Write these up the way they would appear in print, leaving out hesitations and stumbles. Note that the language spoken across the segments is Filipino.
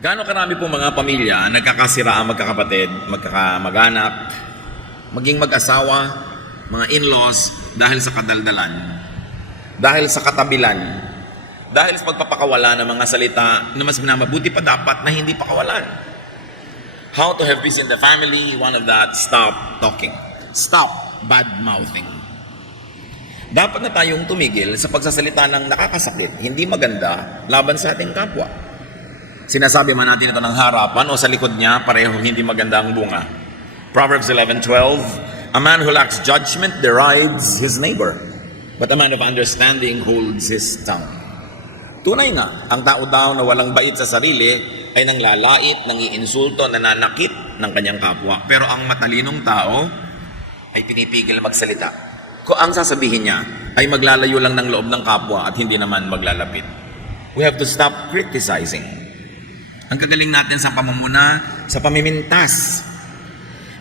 Gaano karami po mga pamilya nagkakasira ang magkakapatid, magkakamag-anak, maging mag-asawa, mga in-laws dahil sa kadaldalan, dahil sa katabilan, dahil sa pagpapakawala ng mga salita na mas minamabuti pa dapat na hindi pakawalan. How to have peace in the family, one of that, stop talking. Stop bad-mouthing. Dapat na tayong tumigil sa pagsasalita ng nakakasakit, hindi maganda, laban sa ating kapwa. Sinasabi man natin ito ng harapan o sa likod niya, parehong hindi maganda ang bunga. Proverbs 11:12, a man who lacks judgment derides his neighbor, but a man of understanding holds his tongue. Tunay na, ang tao daw na walang bait sa sarili ay nanglalait, nangiinsulto, nananakit ng kanyang kapwa. Pero ang matalinong tao ay pinipigil magsalita. Kung ang sasabihin niya ay maglalayo lang ng loob ng kapwa at hindi naman maglalapit. We have to stop criticizing. Ang kagaling natin sa pamumuna, sa pamimintas.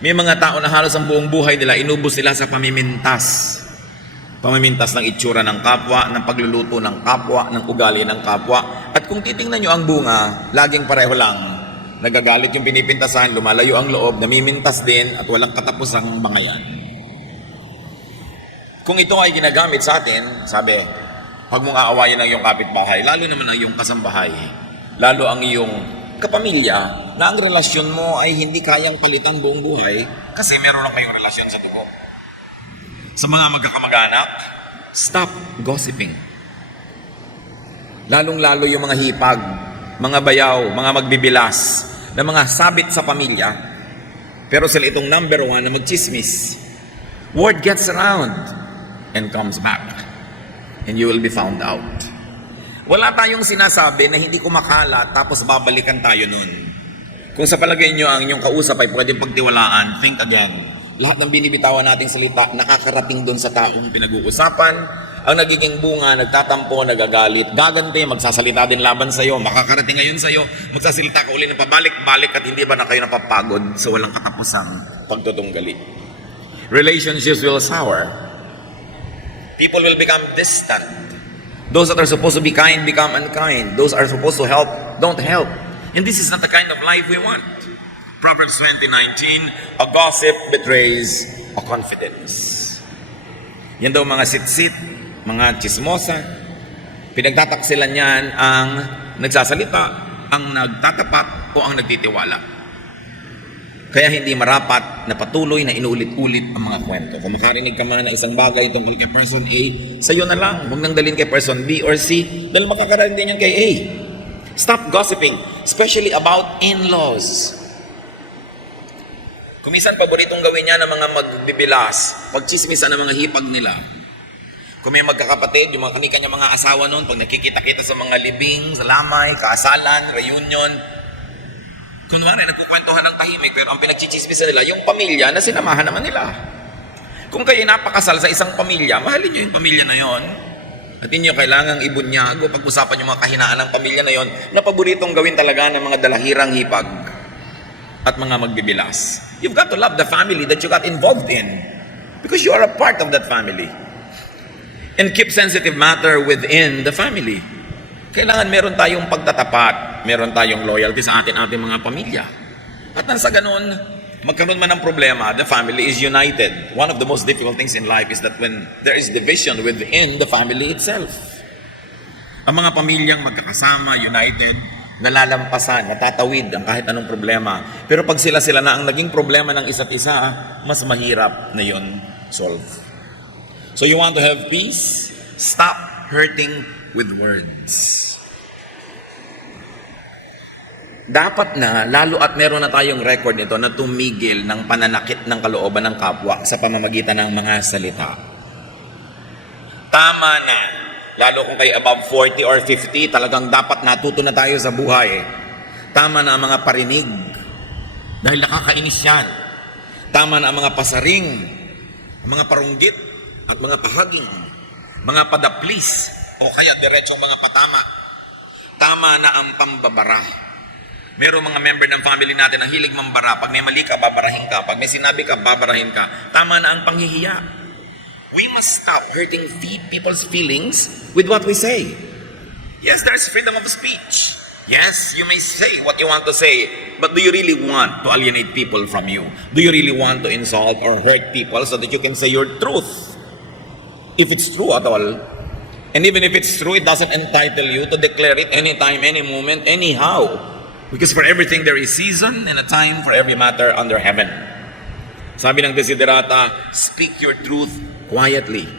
May mga tao na halos ang buong buhay nila, inubos nila sa pamimintas. Pamimintas ng itsura ng kapwa, ng pagluluto ng kapwa, ng ugali ng kapwa. At kung titingnan nyo ang bunga, laging pareho lang. Nagagalit yung pinipintasan, lumalayo ang loob, namimintas din, at walang katapusang mga yan. Kung ito ay ginagamit sa atin, sabi, huwag mong aawayin ang iyong kapitbahay, lalo naman ang iyong kasambahay, lalo ang iyong kapamilya, na ang relasyon mo ay hindi kayang palitan buong buhay kasi meron lang kayong relasyon sa dugo. Sa mga magkakamag-anak, stop gossiping. Lalong-lalo yung mga hipag, mga bayaw, mga magbibilas, na mga sabit sa pamilya, pero sila itong number one na magchismis. Word gets around and comes back, and you will be found out. Wala tayong sinasabi na hindi kumakalat tapos babalikan tayo nun. Kung sa palagay nyo ang inyong kausap ay pwedeng pagtiwalaan, think again. Lahat ng binibitawan nating salita nakakarating dun sa taong pinag-uusapan. Ang nagiging bunga, nagtatampo, nagagalit, gaganti, magsasalita din laban sa'yo, makakarating ngayon sa'yo, magsasalita ka uli ng pabalik-balik at hindi ba na kayo napapagod sa walang katapusang pagtutunggali. Relationships will sour. People will become distant. Those that are supposed to be kind become unkind. Those are supposed to help don't help. And this is not the kind of life we want. Proverbs 20:19, a gossip betrays a confidence. Yan daw mga sitsit, mga chismosa. Pinagtataksilan yan ang nagsasalita, ang nagtatapat o ang nagtitiwala. Kaya hindi marapat na patuloy na inuulit-ulit ang mga kwento. Kung makarinig ka man ng isang bagay tungkol kay person A, sa'yo na lang. Huwag nang dalhin kay person B or C dahil makakarinig din yan kay A. Stop gossiping, especially about in-laws. Kumisan paboritong gawin niya ng mga magbibilas, pagchismisan ng mga hipag nila. Kung may magkakapatid, yung mga kanya mga asawa noon, pag nakikita-kita sa mga libing, sa lamay, kaasalan, reunion, kunwari, nagkukwentuhan ng tahimik, pero ang pinagchichismisan nila, yung pamilya na sinamahan naman nila. Kung kayo napakasal sa isang pamilya, mahalin nyo yung pamilya na yon. At hindi nyo kailangang ibunyago, pag-usapan yung mga kahinaan ng pamilya na yon, na paboritong gawin talaga ng mga dalahirang hipag at mga magbibilas. You've got to love the family that you got involved in because you are a part of that family. And keep sensitive matter within the family. Kailangan meron tayong pagtatapat, meron tayong loyalty sa ating mga pamilya. At nang sa ganun, magkaroon man ng problema, the family is united. One of the most difficult things in life is that when there is division within the family itself. Ang mga pamilyang magkakasama, united, nalalampasan, natatawid ang kahit anong problema. Pero pag sila-sila na ang naging problema ng isa't isa, mas mahirap na yun solve. So you want to have peace? Stop hurting with words. Dapat na, lalo at meron na tayong record nito na tumigil ng pananakit ng kalooban ng kapwa sa pamamagitan ng mga salita. Tama na. Lalo kung kayo above 40 or 50, talagang dapat natuto na tayo sa buhay. Tama na ang mga parinig. Dahil nakakainis yan. Tama na ang mga pasaring, ang mga parunggit, at mga pahaging, mga padaplis, o kaya diretsong mga patama. Tama na ang pambabara. Merong mga member ng family natin ang hilig mambara. Pag may mali ka, babarahin ka. Pag may sinabi ka, babarahin ka. Tama na ang panghihiya. We must stop hurting people's feelings with what we say. Yes, there is freedom of speech. Yes, you may say what you want to say, but do you really want to alienate people from you? Do you really want to insult or hurt people so that you can say your truth? If it's true at all. And even if it's true, it doesn't entitle you to declare it anytime, any moment, anyhow. Because for everything there is season and a time for every matter under heaven. Sabi ng Desiderata, speak your truth quietly.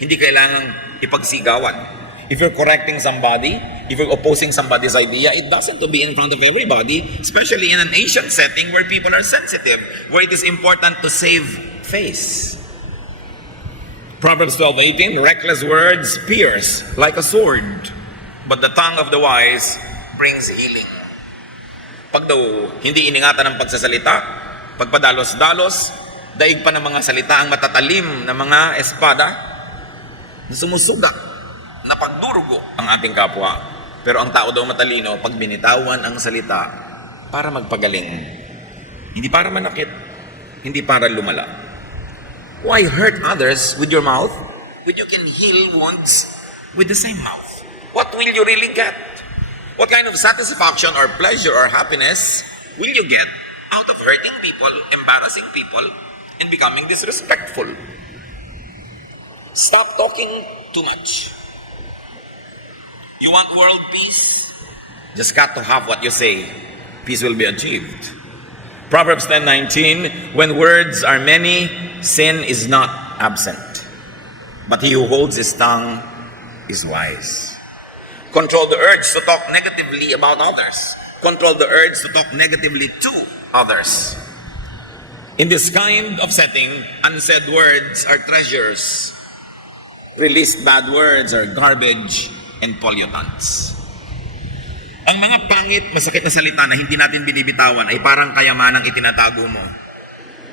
Hindi kailangang ipagsigawan. If you're correcting somebody, if you're opposing somebody's idea, it doesn't to be in front of everybody, especially in an ancient setting where people are sensitive, where it is important to save face. Proverbs 12:18, reckless words pierce like a sword, but the tongue of the wise brings healing. Pag daw hindi iningatan ng pagsasalita, pagpadalos-dalos, daig pa ng mga salita ang matatalim na mga espada na sumusugat, na pagdurugo ang ating kapwa. Pero ang tao daw matalino, pag binitawan ang salita para magpagaling. Hindi para manakit, hindi para lumala. Why hurt others with your mouth when you can heal wounds with the same mouth? What will you really get? What kind of satisfaction or pleasure or happiness will you get out of hurting people, embarrassing people, and becoming disrespectful? Stop talking too much. You want world peace? Just got to have what you say. Peace will be achieved. Proverbs 10:19, when words are many, sin is not absent. But he who holds his tongue is wise. Control the urge to talk negatively about others. Control the urge to talk negatively to others. In this kind of setting, unsaid words are treasures. Released bad words are garbage and pollutants. Ang mga pangit, masakit na salita na hindi natin binibitawan ay parang kayamanang itinatago mo.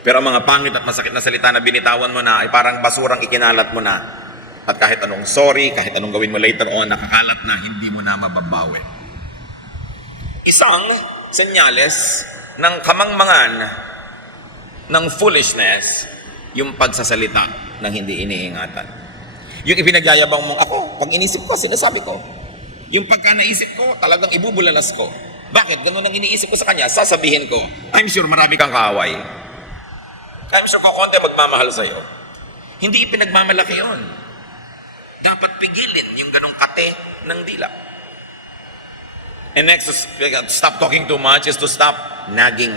Pero ang mga pangit at masakit na salita na binitawan mo na ay parang basurang ikinalat mo na. At kahit anong sorry, kahit anong gawin mo later on, nakakalat na, hindi mo na mababawi. Isang senyales ng kamangmangan ng foolishness, yung pagsasalita ng hindi iniingatan. Yung ipinagyayabang mong ako, pag inisip ko, sinasabi ko. Yung pagka naisip ko, talagang ibubulalas ko. Bakit? Ganun ang iniisip ko sa kanya, sasabihin ko, I'm sure marami kang kaaway. I'm sure kukonti magmamahal sa'yo. Hindi ipinagmamalaki yun. Dapat pigilin yung ganong kate ng dila. And next, to stop talking too much is to stop nagging.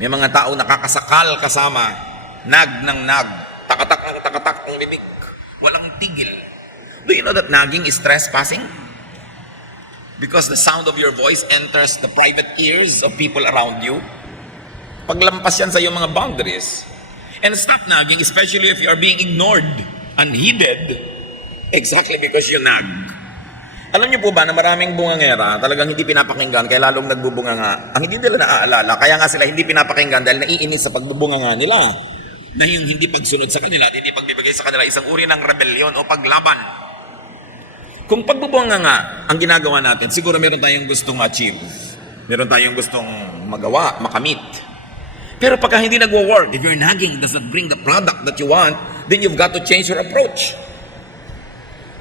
May mga tao nakakasakal kasama, nag ng nag, takatak ng bibig, walang tigil. Do you know that nagging is trespassing? Because the sound of your voice enters the private ears of people around you. Paglampas yan sa iyong mga boundaries. And stop nagging, especially if you are being ignored, unheeded, exactly because you nag. Alam niyo po ba na maraming bungangera talagang hindi pinapakinggan kaya lalong nagbubunganga. Ang hindi nila naaalala, kaya nga sila hindi pinapakinggan dahil naiinis sa pagbubunganga nila. Na yung hindi pagsunod sa kanila at hindi pagbibigay sa kanila isang uri ng rebellion o paglaban. Kung pagbubunganga ang ginagawa natin, siguro meron tayong gustong achieve. Meron tayong gustong magawa, makamit. Pero pagka hindi nagwo-work, if your nagging doesn't bring the product that you want, then you've got to change your approach.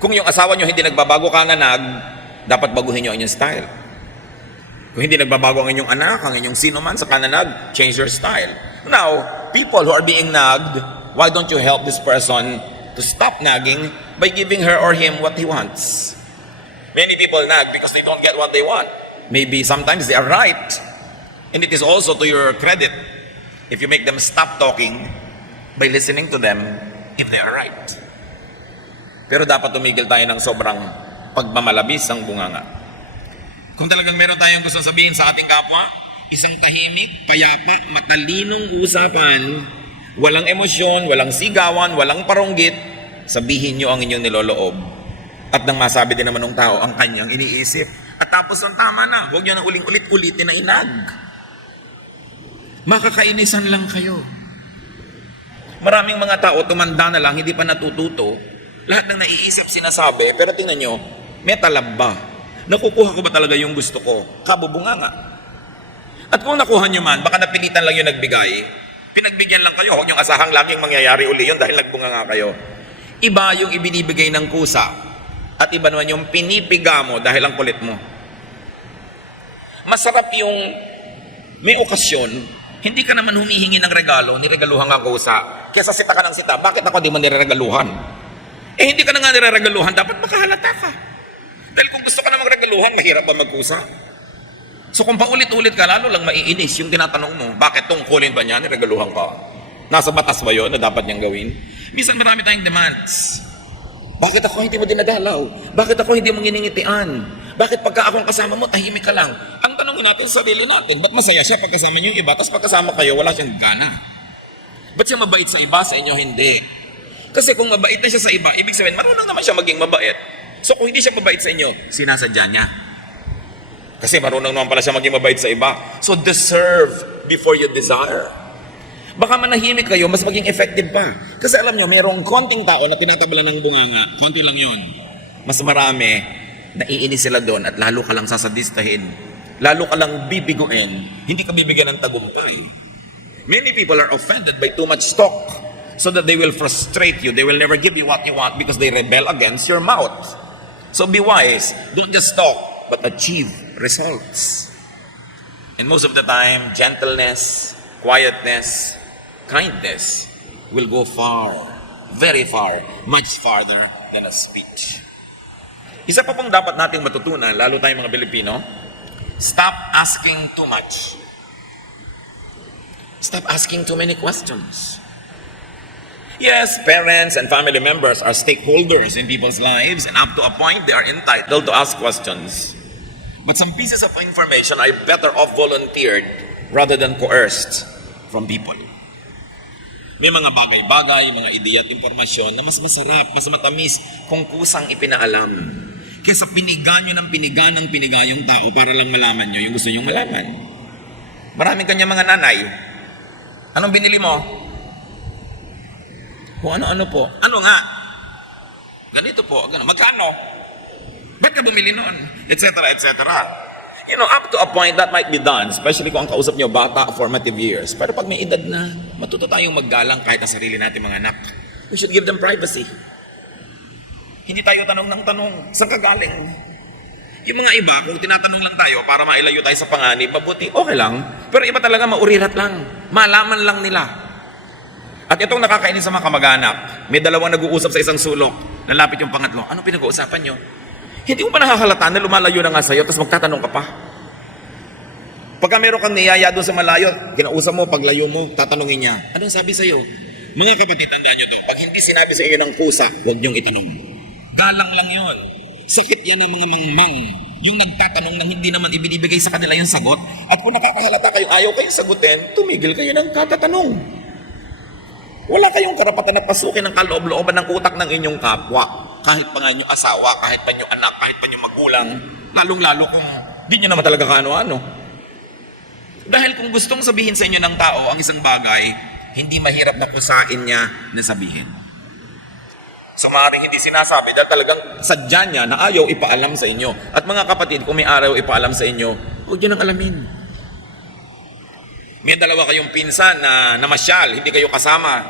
Kung yung asawa nyo hindi nagbabago ka na dapat baguhin nyo ang inyong style. Kung hindi nagbabago ang inyong anak, ang inyong sino man sa kananag, change your style. Now, people who are being nagged, why don't you help this person to stop nagging by giving her or him what he wants? Many people nag because they don't get what they want. Maybe sometimes they are right. And it is also to your credit if you make them stop talking by listening to them if they are right. Pero dapat tumigil tayo ng sobrang pagmamalabis ang bunganga. Kung talagang meron tayong gustong sabihin sa ating kapwa, isang tahimik, payapa, matalinong usapan, walang emosyon, walang sigawan, walang paronggit, sabihin nyo ang inyong niloloob. At nang masabi din naman ng tao ang kanyang iniisip. At tapos ang tama na, huwag nyo na ulit-ulitin na inag. Makakainisan lang kayo. Maraming mga tao, tumanda na lang, hindi pa natututo. Lahat ng naiisip sinasabi, pero tingnan nyo, may talab ba? Nakukuha ko ba talaga yung gusto ko? Kabubunga nga. At kung nakuha nyo man, baka napilitan lang yung nagbigay, pinagbigyan lang kayo, huwag nyong asahang laging mangyayari uli yun dahil nagbunga nga kayo. Iba yung ibinibigay ng kusa. At iba naman yung pinipiga mo dahil ang kulit mo. Masarap yung may okasyon, hindi ka naman humihingi ng regalo, niregaluhan ka kusa. Kesa sita ka ng sita, bakit ako di mo niregaluhan? Hindi ka na nga niregaluhan, dapat makahalata ka. Dahil kung gusto ka na magregaluhan, mahirap ba magkusa? So kung paulit-ulit ka, lalo lang maiinis yung tinatanong mo, bakit tungkulin ba niya, niregaluhan ka? Nasa batas ba yun na dapat niyang gawin? Minsan marami tayong demands. Bakit ako hindi mo dinadalaw? Bakit ako hindi mo giningitian? Bakit pagka akong kasama mo, tahimik ka lang? Ang tanongin natin sa sarili natin, ba't masaya siya pag kasama niyo yung iba, tapos pag kasama kayo, wala siyang gana? Ba't siya mabait sa iba, sa inyo hindi? Kasi kung mabait na siya sa iba, ibig sabihin, marunong naman siya maging mabait. So kung hindi siya mabait sa inyo, sinasadya niya. Kasi marunong naman pala siya maging mabait sa iba. So deserve before you desire. Baka manahimik kayo, mas maging effective pa. Kasi alam nyo, mayroong konting tao na tinatabla ng bunganga. Konti lang yon. Mas marami, naiinis sila doon at lalo ka lang sasadistahin. Lalo ka lang bibiguin. Hindi ka bibigyan ng tagumpay. Many people are offended by too much talk so that they will frustrate you. They will never give you what you want because they rebel against your mouth. So be wise. Don't just talk, but achieve results. And most of the time, gentleness, quietness, kindness will go far, very far, much farther than a speech. Isa pa pong dapat nating matutunan, lalo tayong mga Pilipino, stop asking too much. Stop asking too many questions. Yes, parents and family members are stakeholders in people's lives, and up to a point, they are entitled to ask questions. But some pieces of information are better off volunteered rather than coerced from people. May mga bagay-bagay, mga ideya at impormasyon na mas masarap, mas matamis kung kusang ipinaalam. Kesa piniga nyo ng piniga yung tao para lang malaman nyo yung gusto nyong malaman. Maraming kanya mga nanay. Anong binili mo? Kung ano-ano po. Ano nga? Ganito po. Ganun. Magkano? Ba't ka bumili noon? Etc. etc. You know, up to a point that might be done, especially kung ang kausap nyo bata, formative years. Pero pag may edad na, matuto tayong maggalang kahit sa sarili natin mga anak. We should give them privacy. Hindi tayo tanong ng tanong, saan ka galing? Yung mga iba, kung tinatanong lang tayo para mailayo tayo sa panganib, mabuti, okay lang. Pero iba talaga maurirat lang. Malaman lang nila. At itong nakakainis sa mga kamag-anak, may dalawang nag-uusap sa isang sulok, lalapit yung pangatlo, ano pinag-uusapan nyo? Hindi mo pa nakahalata na lumalayo na nga sa'yo, tapos magtatanong ka pa. Pagka meron kang niyaya doon sa malayo, kinausap mo, paglayo mo, tatanungin niya, anong sabi sa'yo? Mga kapatid, tandaan nyo to, pag hindi sinabi sa inyo ng kusa, huwag niyong itanong. Galang lang yun. Sakit yan ng mga mangmang. Yung nagtatanong nang hindi naman ibinibigay sa kanila yung sagot. At kung nakakahalata kayong ayaw kayong sagutin, tumigil kayo ng katatanong. Wala kayong karapatan na pasukin ng kaloob-looban ng utak ng inyong kapwa. Kahit pa nga inyong asawa, kahit pa inyong anak, kahit pa inyong magulang, lalong-lalo kung di nyo naman talaga kaano-ano. Dahil kung gustong sabihin sa inyo ng tao ang isang bagay, hindi mahirap na kusain niya na sabihin. So maaaring hindi sinasabi dahil talagang sadya niya na ayaw ipaalam sa inyo. At mga kapatid, kung may araw ipaalam sa inyo, huwag nyo nang alamin. May dalawa kayong pinsan na namasyal, hindi kayo kasama.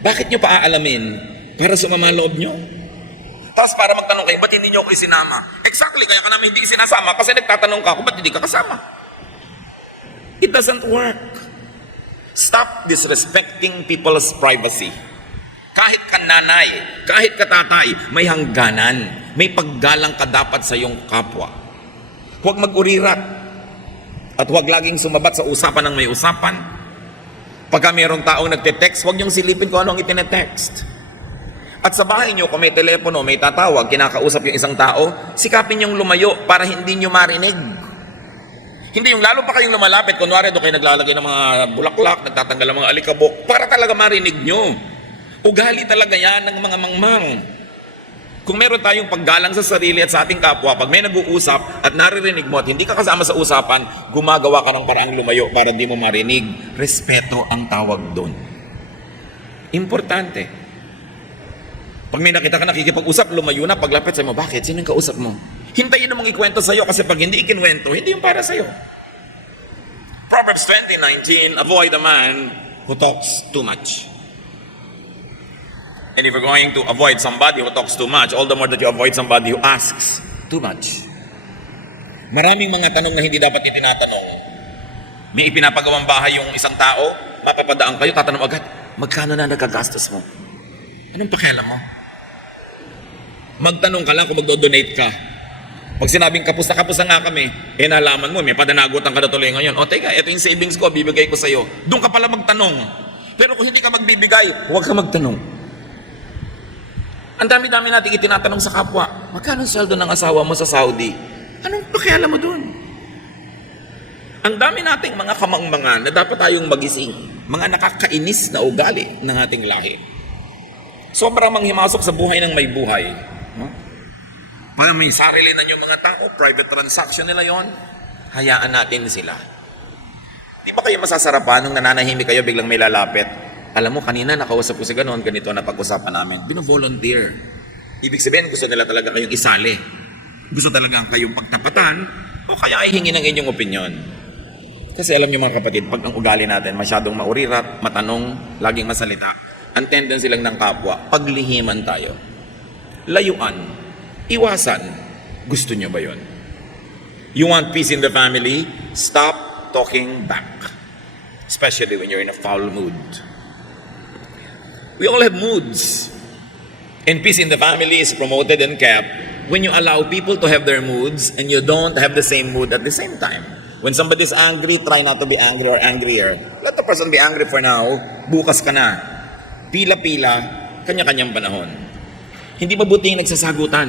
Bakit nyo paaalamin? Para sumama loob nyo? Tapos para magtanong kayo, ba't hindi nyo ako isinama? Exactly, kaya ka namin hindi isinasama kasi nagtatanong ka kung ba't hindi ka kasama. It doesn't work. Stop disrespecting people's privacy. Kahit ka nanay, kahit ka tatay, may hangganan. May paggalang ka dapat sa iyong kapwa. Huwag mag-urirat. At huwag laging sumabat sa usapan ng may usapan. Pagka mayroong taong nagte-text, huwag niyong silipin kung ano ang itine-text. At sa bahay niyo, kung may telepono, may tatawag, kinakausap yung isang tao, sikapin niyong lumayo para hindi niyo marinig. Hindi yung lalo pa kayong lumalapit, kunwari doon kayo naglalagay ng mga bulaklak, nagtatanggal ng mga alikabok, para talaga marinig niyo. Ugali talaga yan ng mga mangmang. Kung meron tayong paggalang sa sarili at sa ating kapwa, pag may nag-uusap at naririnig mo at hindi ka kasama sa usapan, gumagawa ka ng paraang lumayo para di mo marinig. Respeto ang tawag doon. Importante. Pag may nakita ka nakikipag-usap, lumayo na, paglapit sa'yo mo, bakit? Sino yung kausap mo? Hintayin mo mong ikwento sa'yo kasi pag hindi ikinwento, hindi yung para sa'yo. Proverbs 20:19, avoid a man who talks too much. And if you're going to avoid somebody who talks too much, all the more that you avoid somebody who asks too much. Maraming mga tanong na hindi dapat itinatanong. May ipinapagawang bahay yung isang tao, mapapadaan kayo, tatanong agad, magkano na nagagastos mo? Anong pakialam mo? Magtanong ka lang kung magdo-donate ka. Pag sinabing kapos na nga kami, nalaman mo, may padanagutan ka na tuloy ngayon. O teka, ito yung savings ko, bibigay ko sa'yo. Doon ka pala magtanong. Pero kung hindi ka magbibigay, huwag ka magtanong. Ang dami-dami natin itinatanong sa kapwa, magkano sweldo ng asawa mo sa Saudi? Anong pakialam mo doon? Ang dami nating mga kamangmangan na dapat tayong magising, mga nakakainis na ugali ng ating lahi. Sobrang manghimasok sa buhay ng may buhay. No? Para may sarili na yung mga tao, private transaction nila yon, hayaan natin sila. Di ba kayo masasarapan nung nananahimik kayo biglang may lalapit? Alam mo, kanina nakausap ko si ganon, ganito na pag-usapan namin. Bino-volunteer. Ibig sabihin, gusto nila talaga kayong isali. Gusto talaga kayong pagtapatan, o kaya ay hingi ng inyong opinion. Kasi alam niyo mga kapatid, pag ang ugali natin masyadong maurirat, matanong, laging masalita, ang tendency lang ng kapwa, paglihiman tayo. Layuan, iwasan. Gusto niyo ba yun? You want peace in the family? Stop talking back. Especially when you're in a foul mood. We all have moods. And peace in the family is promoted and kept when you allow people to have their moods and you don't have the same mood at the same time. When somebody's angry, try not to be angry or angrier. Let the person be angry for now. Bukas ka na. Pila-pila, kanya-kanyang panahon. Hindi mabuti yung nagsasagutan.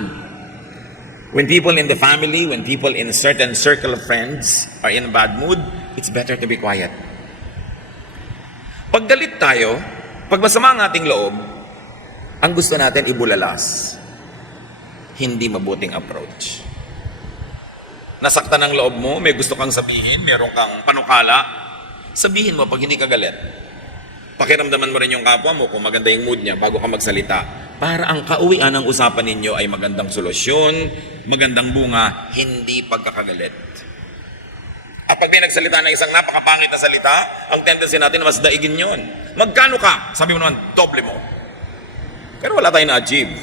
When people in the family, when people in a certain circle of friends are in a bad mood, it's better to be quiet. Pag galit tayo, pag masama ang ating loob, ang gusto natin ibulalas. Hindi mabuting approach. Nasaktan ang loob mo, may gusto kang sabihin, meron kang panukala, sabihin mo pag hindi ka galit. Pakiramdaman mo rin yung kapwa mo kung maganda yung mood niya bago ka magsalita. Para ang kauwian ng usapan ninyo ay magandang solusyon, magandang bunga, hindi pagkakagalit. At pag may nagsalita na isang napakapangit na salita, ang tendency natin na mas daigin yon. Magkano ka? Sabi mo naman, doble mo. Pero wala tayong na-achieve.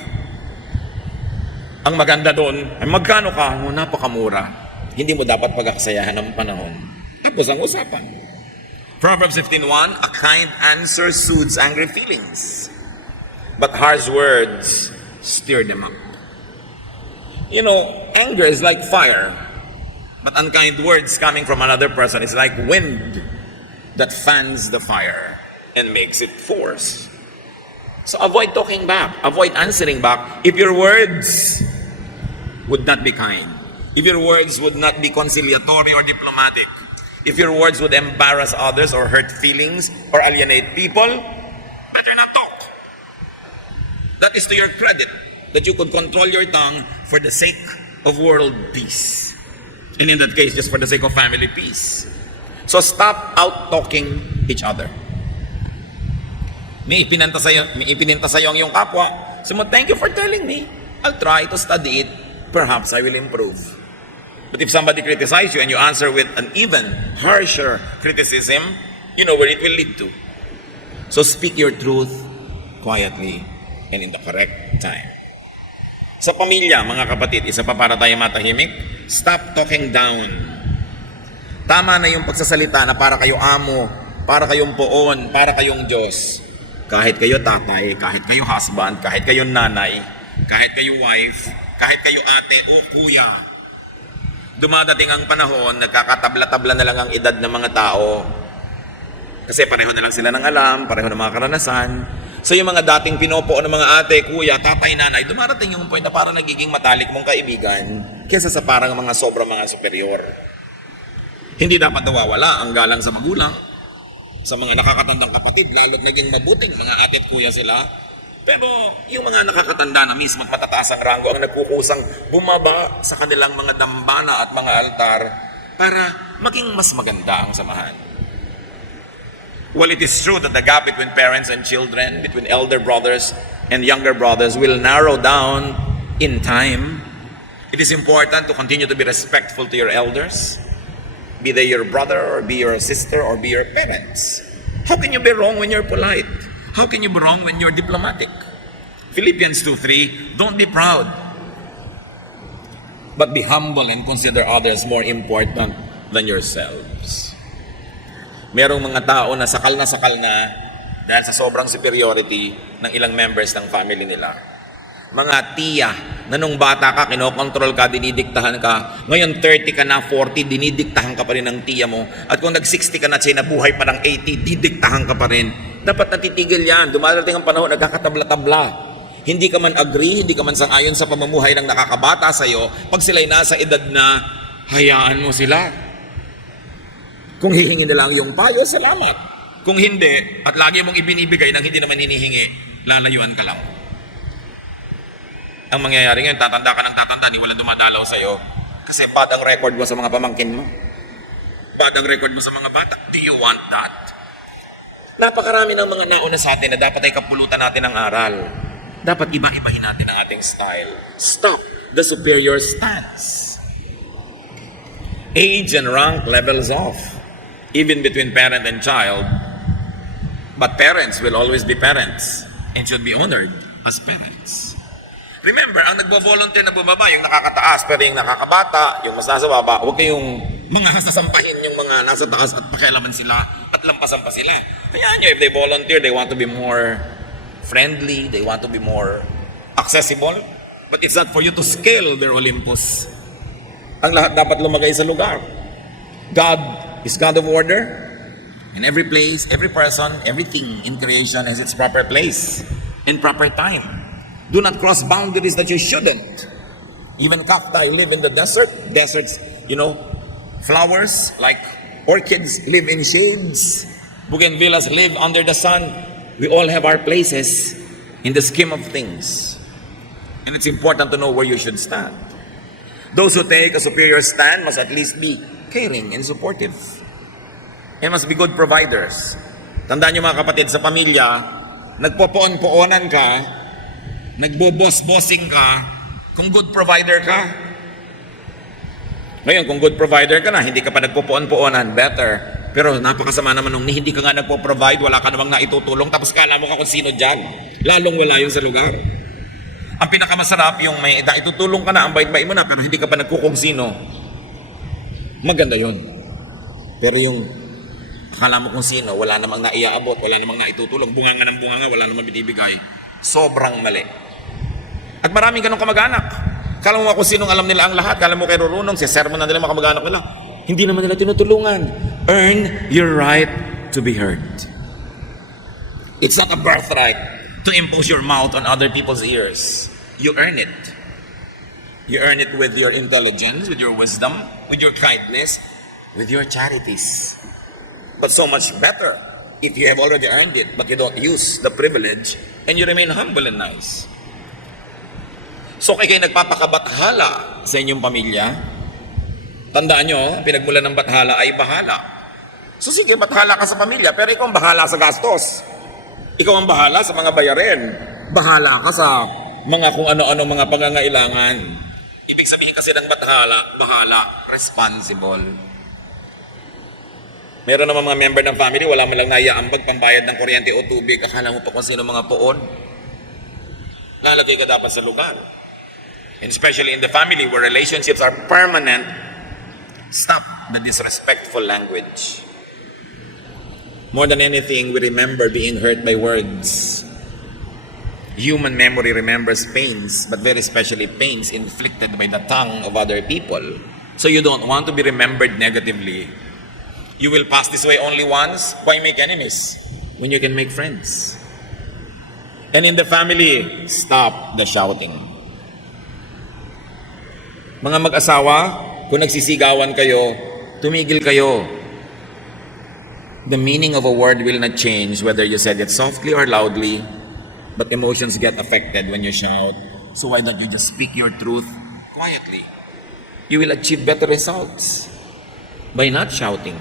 Ang maganda doon ay magkano ka? Oh, napakamura. Hindi mo dapat pagkakasayahan ng panahon. Tapos ang usapan. Proverbs 15:1, a kind answer soothes angry feelings, but harsh words stir them up. You know, anger is like fire, but unkind words coming from another person is like wind that fans the fire and makes it force. So avoid talking back, avoid answering back if your words would not be kind, if your words would not be conciliatory or diplomatic, if your words would embarrass others or hurt feelings or alienate people, better not talk. That is to your credit, that you could control your tongue for the sake of world peace. And in that case, just for the sake of family peace. So stop out-talking each other. May ipininta sa'yo ang iyong kapwa. So thank you for telling me. I'll try to study it. Perhaps I will improve. But if somebody criticizes you and you answer with an even harsher criticism, you know where it will lead to. So speak your truth quietly and in the correct time. Sa pamilya, mga kapatid, isa pa para tayo matahimik, stop talking down. Tama na yung pagsasalita na para kayo amo, para kayong poon, para kayong Diyos. Kahit kayo tatay, kahit kayo husband, kahit kayo nanay, kahit kayo wife, kahit kayo ate o kuya. Dumadating ang panahon, nagkakatabla-tabla na lang ang edad ng mga tao. Kasi pareho na lang sila ng alam, pareho ng mga karanasan. So yung mga dating pinopo ng mga ate, kuya, tatay, nanay, dumarating yung point na parang nagiging matalik mong kaibigan kesa sa parang mga sobrang mga superior. Hindi dapat nawawala ang galang sa magulang, sa mga nakakatandang kapatid, lalo't naging mabuting mga ate at kuya sila. Pero yung mga nakakatanda na mismo at matataas ang ranggo ang nagkukusang bumaba sa kanilang mga dambana at mga altar para maging mas maganda ang samahan. Well, it is true that the gap between parents and children, between elder brothers and younger brothers will narrow down in time. It is important to continue to be respectful to your elders, be they your brother or be your sister or be your parents. How can you be wrong when you're polite? How can you be wrong when you're diplomatic? Philippians 2:3, don't be proud, but be humble and consider others more important than yourselves. Merong mga tao na sakal na dahil sa sobrang superiority ng ilang members ng family nila. Mga tiya na nung bata ka, kinokontrol ka, dinidiktahan ka. Ngayon 30 ka na, 40, dinidiktahan ka pa rin ng tiya mo. At kung nag-60 ka na, siya nabuhay pa ng 80, didiktahan ka pa rin. Dapat natitigil yan. Dumarating ang panahon, nagkakatabla-tabla. Hindi ka man agree, hindi ka man sang-ayon sa pamumuhay ng nakakabata sa'yo. Pag sila'y nasa edad na, hayaan mo sila. Kung hihingi na lang yung payo, salamat. Kung hindi, at lagi mong ibinibigay nang hindi naman hinihingi, lalayuan ka lang. Ang mangyayari ngayon, tatanda ka ng tatanda, ni walang dumadalaw sa'yo. Kasi bad ang record mo sa mga pamangkin mo. Bad ang record mo sa mga bata. Do you want that? Napakarami ng mga nauna sa atin na dapat ay kapulutan natin ng aral. Dapat iba-ibahin natin ang ating style. Stop the superior stance. Age and rank levels off, even between parent and child. But parents will always be parents and should be honored as parents. Remember, ang nagbo-volunteer na bumaba, yung nakakataas, pero yung nakakabata, yung mas nasa baba, huwag kayong mga sasampahin yung mga nasa taas at pakialaman sila at lampasan pa sila. Kaya nyo, if they volunteer, they want to be more friendly, they want to be more accessible, but it's not for you to scale their Olympus. Ang lahat dapat lumagay sa lugar. God is God of order, and every place, every person, everything in creation has its proper place and proper time. Do not cross boundaries that you shouldn't. Even cacti live in the desert. Deserts, flowers like orchids live in shades. Bougainvilleas live under the sun. We all have our places in the scheme of things. And it's important to know where you should stand. Those who take a superior stand must at least be caring and supportive. And must be good providers. Tandaan nyo mga kapatid, sa pamilya, nagpopoon-poonan ka, nagbo-boss-bossing ka, kung good provider ka. Ngayon, kung good provider ka na, hindi ka pa nagpopoon-poonan, better. Pero napakasama naman nung hindi ka nga nagpo-provide, wala ka namang naitutulong, tapos kala mo ka kung sino dyan. Lalong wala yun sa lugar. Ang pinakamasarap, yung may naitutulong ka na, ang bait-bait mo na, pero hindi ka pa nagkukong sino. Maganda yun. Pero yung akala mo kung sino, wala namang naiaabot, wala namang naitutulong, bunganga ng bunganga, wala namang binibigay. Sobrang mali. At maraming ganong kamag-anak. Kala mo kung sinong alam nila ang lahat, kala mo kay Rurunong, si sermon na nila mga kamag-anak nila. Hindi naman nila tinutulungan. Earn your right to be heard. It's not a birthright to impose your mouth on other people's ears. You earn it. You earn it with your intelligence, with your wisdom, with your kindness, with your charities. But so much better if you have already earned it, but you don't use the privilege and you remain humble and nice. So kayo nagpapakabathala sa inyong pamilya, tandaan nyo, pinagmulan ng bathala ay bahala. So sige, bathala ka sa pamilya, pero ikaw ang bahala sa gastos. Ikaw ang bahala sa mga bayarin. Bahala ka sa mga kung ano-ano mga pangangailangan. Ibig sabihin kasi ng bahala, responsible. Meron naman mga member ng family, wala man lang naiaambag pambayad ng kuryente o tubig, akala mo pa kung sino mga poon. Lalagay ka dapat sa lugar. And especially in the family where relationships are permanent, stop the disrespectful language. More than anything, we remember being hurt by words. Human memory remembers pains, but very especially pains inflicted by the tongue of other people. So you don't want to be remembered negatively. You will pass this way only once. Why make enemies when you can make friends? And in the family, stop the shouting. Mga mag-asawa, kung nagsisigawan kayo, tumigil kayo. The meaning of a word will not change whether you said it softly or loudly, but emotions get affected when you shout. So why don't you just speak your truth quietly? You will achieve better results by not shouting.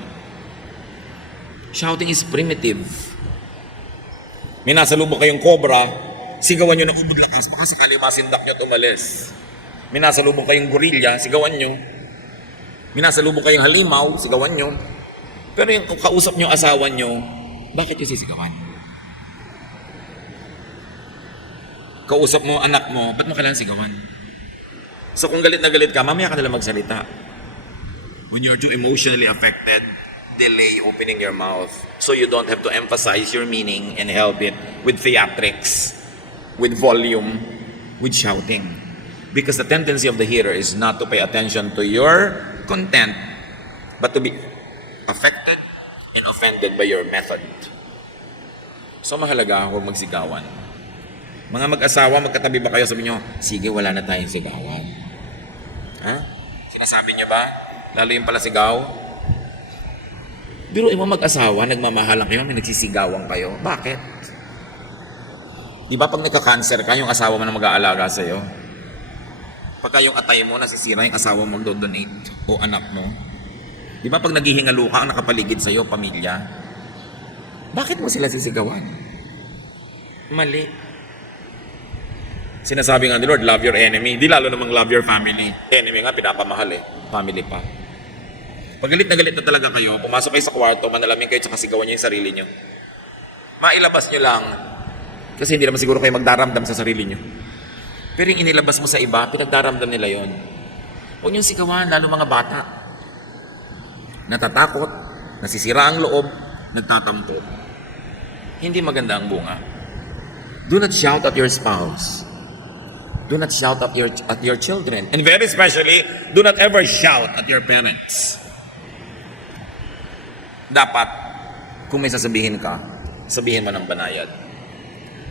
Shouting is primitive. May nasalubong kayong cobra, sigawan nyo ng ubod lakas, baka sakali masindak nyo at umalis. May nasalubong kayong gorilla, sigawan nyo. May nasalubong kayong halimaw, sigawan nyo. Pero yung kausap nyo asawa nyo, bakit nyo sisigawan? kausap mo, anak mo, ba't mo kailangan sigawan? So kung galit na galit ka, mamaya ka nila magsalita. When you're too emotionally affected, delay opening your mouth so you don't have to emphasize your meaning and help it with theatrics, with volume, with shouting. Because the tendency of the hearer is not to pay attention to your content, but to be affected and offended by your method. So mahalaga huwag magsigawan. Mga mag-asawa, magkatabi ba kayo? Sabi nyo, sige, wala na tayong sigawan. Ha? Sinasabi niyo ba? Lalo yung pala sigaw? Pero yung mag-asawa, nagmamahalan kayo, may nagsisigawan kayo. Bakit? Di ba pag nagka-cancer ka, yung asawa mo na mag-aalaga sa'yo? Pagka yung atay mo, nasisira yung asawa mo mag-donate o anak mo? Di ba pag naghihingalo ka, ang nakapaligid sa'yo, pamilya? Bakit mo sila sisigawan? Mali. Sinasabi nga ni Lord, love your enemy. Di lalo namang love your family. Enemy nga, pinapamahal eh. Family pa. Pag galit na talaga kayo, pumasok kayo sa kwarto, manalamin kayo, tsaka sigawan nyo yung sarili nyo. Mailabas nyo lang. Kasi hindi naman siguro kayo magdaramdam sa sarili nyo. Pero yung inilabas mo sa iba, pinagdaramdam nila yon. Huwag nyo sigawan, lalo mga bata. Natatakot, nasisira ang loob, nagtatampo. Hindi maganda ang bunga. Do not shout at your spouse. Do not shout at your children. And very especially, do not ever shout at your parents. Dapat, kung may sasabihin ka, sabihin mo ng banayad.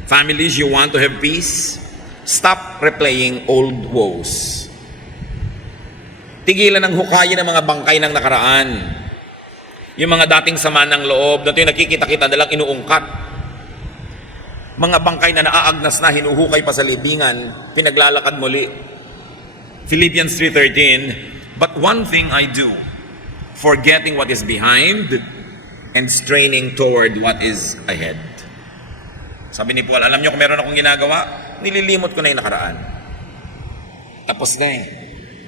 Families, you want to have peace? Stop replaying old woes. Tigilan ng hukayin ng mga bangkay ng nakaraan. Yung mga dating sama ng loob, na yung nakikita-kita na lang inuungkat. Mga bangkay na naaagnas na, hinuhukay pa sa libingan, pinaglalakad muli. Philippians 3:13, but one thing I do, forgetting what is behind and straining toward what is ahead. Sabi ni Paul, alam niyo kung meron akong ginagawa, nililimot ko na yung nakaraan. Tapos na eh.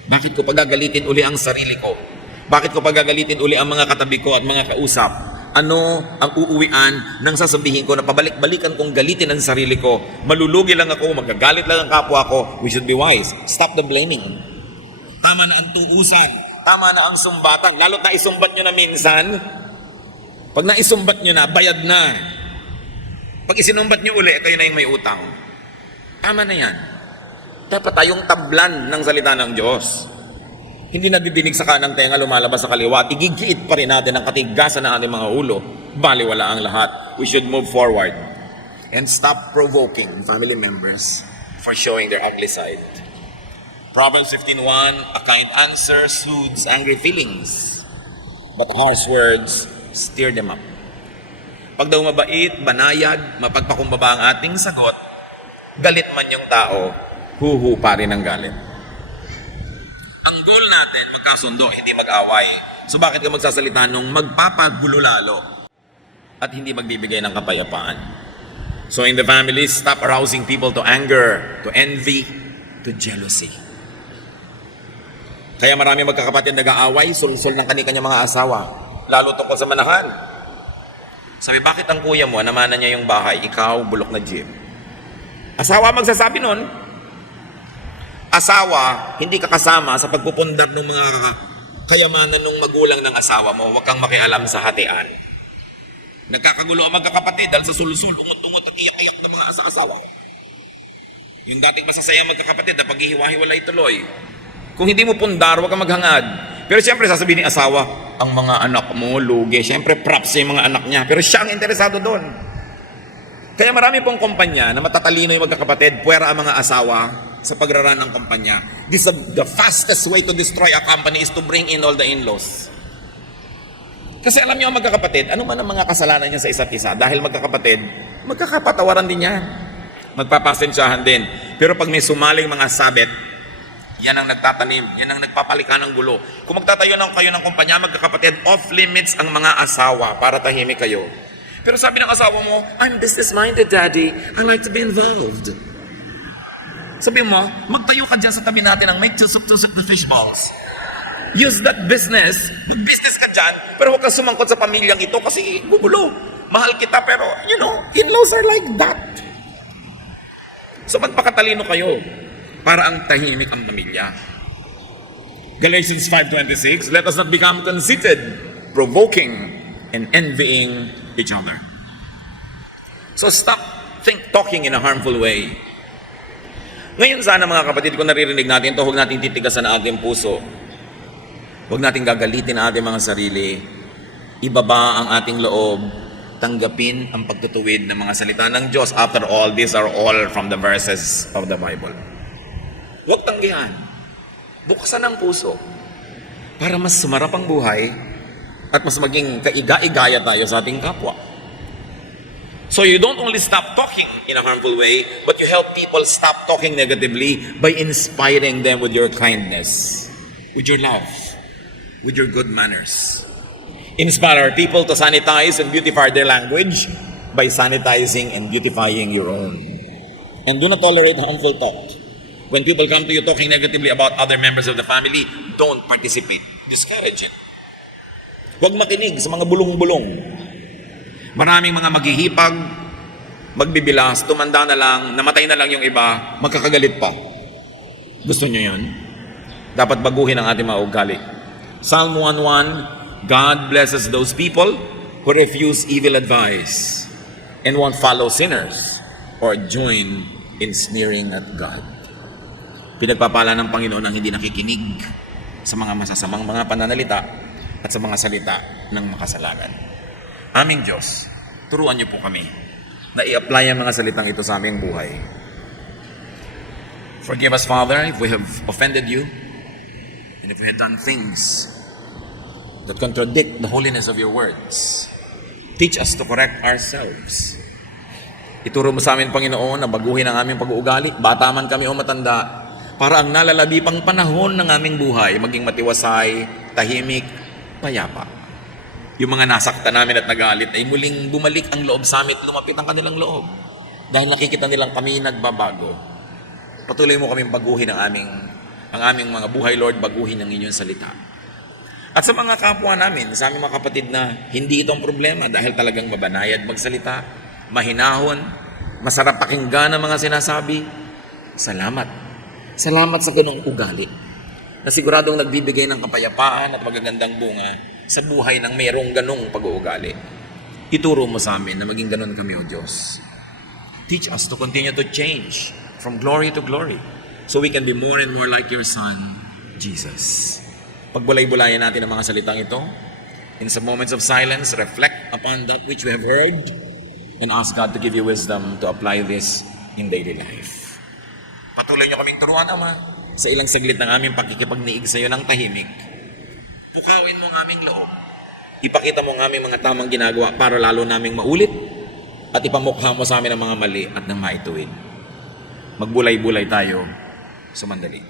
Bakit ko pagagalitin uli ang sarili ko? Bakit ko pagagalitin uli ang mga katabi ko at mga kausap? Ano ang uuwian ng sasabihin ko na pabalik-balikan kong galitin ang sarili ko? Malulugi lang ako, magagalit lang ang kapwa ko. We should be wise. Stop the blaming. Tama na ang tuusan. Tama na ang sumbatan. Lalo't na isumbat nyo na minsan. Pag naisumbat nyo na, bayad na. Pag isinumbat nyo uli, kayo na yung may utang. Tama na yan. Dapat tayong tablan ng salita ng Diyos. Hindi nadidinig sa kanang tenga, lumalabas sa kaliwa. Igigiit pa rin natin ang katigasan ng ating mga ulo. Baliwala ang lahat. We should move forward. And stop provoking family members for showing their ugly side. Proverbs 15:1, a kind answer soothes angry feelings, but harsh words stir them up. Pag daw mabait, banayad, mapagpakumbaba ang ating sagot, galit man yung tao, huhu pa rin ang galit. Ang goal natin, magkasundo, hindi mag-away. So bakit ka magsasalita nung magpapagulo lalo at hindi magbibigay ng kapayapaan? So in the family, stop arousing people to anger, to envy, to jealousy. Kaya marami magkakapatid nag-aaway, sul-sul ng kani-kanya mga asawa, lalo tungkol sa manahan. Sabi, bakit ang kuya mo, namana niya yung bahay, ikaw, bulok na jeep? Asawa magsasabi nun. Asawa, hindi ka kasama sa pagpupundar ng mga kayamanan ng magulang ng asawa mo. Huwag kang makialam sa hatian. Nagkakagulo ang magkakapatid dahil sa sul-sul, ungot-ungot at iyak-iyak ng mga asawa. Yung dating masasayang magkakapatid na paghihiwa-hiwalay tuloy. Kung hindi mo pundar, huwag kang maghangad. Pero siyempre sasabihin ni asawa, ang mga anak mo, lugi. Siyempre props yung mga anak niya. Pero siya ang interesado doon. Kaya marami pong kumpanya na matatalino yung magkakapatid, puwera ang mga asawa sa pagraran ng kumpanya. This is the fastest way to destroy a company is to bring in all the in-laws. Kasi alam niyo ang magkakapatid, ano man ang mga kasalanan niya sa isa't isa, dahil magkakapatid, magkakapatawaran din niya. Magpapasensyahan din. Pero pag may sumaling mga sabit, yan ang nagtatanim, yan ang nagpapalikan ng gulo. Kung magtatayo na kayo ng kumpanya, magkakapatid, off-limits ang mga asawa para tahimik kayo. Pero sabi ng asawa mo, I'm business-minded, Daddy. I like to be involved. Sabi mo, magtayo ka dyan sa tabi natin ng make tusok-tusok the fish balls. Use that business, mag-business ka dyan, pero huwag kang sumangkot sa pamilyang ito kasi gugulo. Mahal kita, pero, you know, in-laws are like that. So ba't pakatalino kayo? Para ang tahimik ang pamilya. Galatians 5:26, let us not become conceited, provoking and envying each other. So stop talking in a harmful way. Ngayon sana mga kapatid, kung naririnig natin ito, huwag natin titigasan ang ating puso. Huwag natin gagalitin ang ating mga sarili. Ibaba ang ating loob. Tanggapin ang pagtutuwid ng mga salita ng Diyos. After all, these are all from the verses of the Bible. Huwag tanggihan. Buksan ang puso para mas sumarap ang buhay at mas maging kaiga-igaya tayo sa ating kapwa. So you don't only stop talking in a harmful way, but you help people stop talking negatively by inspiring them with your kindness, with your love, with your good manners. Inspire people to sanitize and beautify their language by sanitizing and beautifying your own. And do not tolerate harmful talk. When people come to you talking negatively about other members of the family, don't participate. Discourage it. Huwag makinig sa mga bulong-bulong. Maraming mga maghihipag, magbibilas, tumanda na lang, namatay na lang yung iba, magkakagalit pa. Gusto nyo yun? Dapat baguhin ang ating mga ugali. Psalm 1:1, God blesses those people who refuse evil advice and won't follow sinners or join in sneering at God. Pinagpapala ng Panginoon ang hindi nakikinig sa mga masasamang mga pananalita at sa mga salita ng makasalanan. Aming Diyos, turuan niyo po kami na i-apply ang mga salitang ito sa aming buhay. Forgive us, Father, if we have offended you and if we have done things that contradict the holiness of your words. Teach us to correct ourselves. Ituro mo sa amin, Panginoon, na baguhin ang aming pag-uugali, bata man kami o matanda, para ang nalalabi pang panahon ng aming buhay maging matiwasay, tahimik, payapa. Yung mga nasaktan namin at nagalit ay muling bumalik ang loob sa amin, lumapit ang kanilang loob. Dahil nakikita nilang kami nagbabago. Patuloy mo kaming baguhin ang aming mga buhay, Lord, baguhin ang inyong salita. At sa mga kapwa namin, sa aming mga kapatid na hindi itong problema dahil talagang mabanayad magsalita, mahinahon, masarap pakinggan ang mga sinasabi, salamat. Salamat sa ganong ugali na siguradong nagbibigay ng kapayapaan at magagandang bunga sa buhay ng mayroong ganong pag-uugali. Ituro mo sa amin na maging ganon kami, O Diyos. Teach us to continue to change from glory to glory so we can be more and more like your Son, Jesus. Pagbulay-bulayan natin ang mga salitang ito. In some moments of silence, reflect upon that which we have heard and ask God to give you wisdom to apply this in daily life. Patuloy niyo kaming turuan, Ama, sa ilang saglit ng aming pakikipagniig sa iyo ng tahimik. Pukawin mo ang aming loob. Ipakita mo ang aming mga tamang ginagawa para lalo naming maulit at ipamukha mo sa amin ang mga mali at nang maituwid. Magbulay-bulay tayo sa mandali.